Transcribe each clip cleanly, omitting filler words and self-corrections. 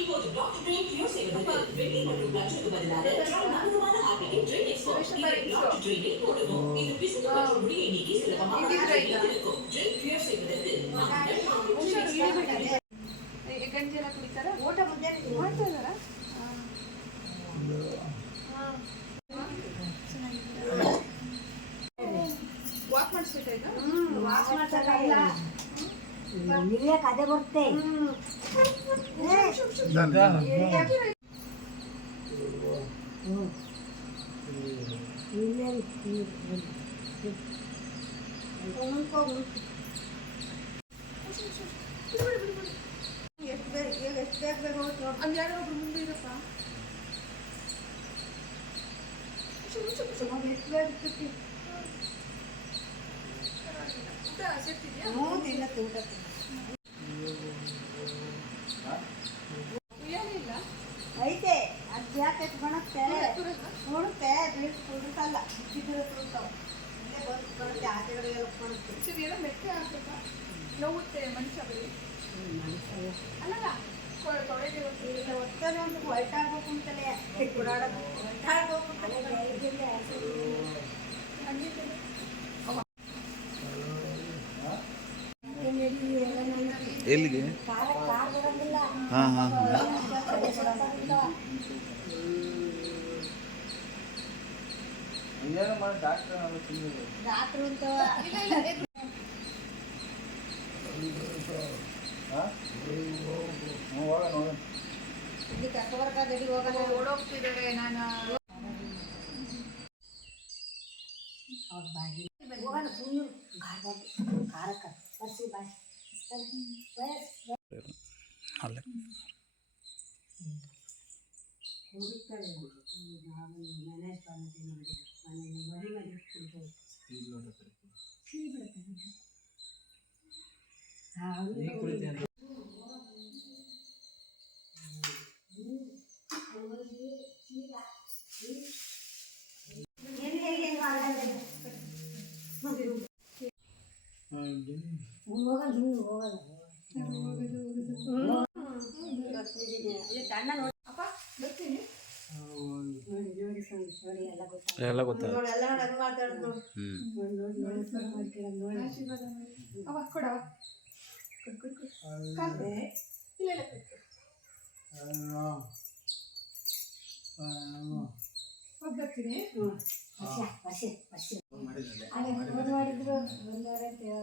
இப்போது doctor train cure செய்வதற்கு வெள்ளி மற்றும் கற்றலுக்கு பதிலாக நம்பகமான ஆப்பிளின் ட்ரெயின் எக்ஸ்போர்ட் டாக்டர் ட்ரெயினில் போடுவோம். இது பிசுக்கு மற்றும் முடியை நீக்கி சுலபமாக இருக்கும். ட்ரெயின் கியூர் செய்வதற்கு ಗಂಜಿ ಎಲ್ಲ ಕುಡಿತಾರ ಊಟ ಮುಂಜಾನೆ ಮಾಡ್ತಾ ಇದಾರ ವಾಕ್ ಮಾಡಿಸ್ಬಿಟ್ಟ ಈಗ ವಾಕ್ ಮಾಡ್ತಾ ಇಲ್ಲ ನೀವೇ ಕದೆ ಬರುತ್ತೆ ಅಲ್ಲಿ ಯಾರೋ ಒಬ್ರು ಮುಂದೆ ಇರಪ್ಪ ಊಟ ಸೇರ್ತಿದ್ಯಾ ಊಟ ಏನಿಲ್ಲ ಐತೆ ಅದು ಜಾಕೆಟ್ ಬಣಕ್ಕೆ ನೋಡುತ್ತೆ ಬಿಡಿಸಲ್ಲ ಬಿದ್ದಿರೋ ತುಳ್ತಾವೆ ಇಲ್ಲೇ ಬರುತ್ತೆ ಆಚೆಗಡೆಗೆಲ್ಲ ಬರುತ್ತೆ ಸರಿ ಏನೋ ಮೆಕ್ಕೆ ಆಗ್ಬೇಕಾ ನೋವುತ್ತೆ ಮನುಷ್ಯ ಬರೀ ಅಲ್ಲಲ್ಲ ತೊಳೆಗೆ ಒತ್ತನೆ ಒಂದು ಹೊರಟಾಗಬೇಕು ಅಂತಲೇ ಓಡಾಡೋದು ಹೊರಟಾಗಬೇಕು ಅಂತಲೇ ಎಲ್ಲಿಗೆ ಹಾಂ ಹಾಂ ಡಾಕ್ಟರ್ ಅಂತ ಇಲ್ಲಿ ಕರ್ಕೊಬರ್ಕ ಗಡಿ ಹೋಗೋಣ ಓಡೋಗ್ತಿದ್ದೇವೆ ನಾನು ಹೋಗೋಣ ಸುಮ್ಮನೆ ಖಾರಕ್ಕ ಬರ್ಸಿ ಬಾಯ್ ಅಲ್ಲೇ ಹೋಗುತ್ತಾರೆ ನಾನು ಮ್ಯಾನೇಜ್ ಮಾಡಿ ಮನೆ ಮರಿ ಮರಿ ಎಲ್ಲ ಗೊತ್ತಾಗ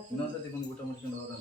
ಇನ್ನೊಂದ್ಸತಿ ಬಂದು ಊಟ ಮಾಡ್ಕೊಂಡು ಹೋಗೋಣ.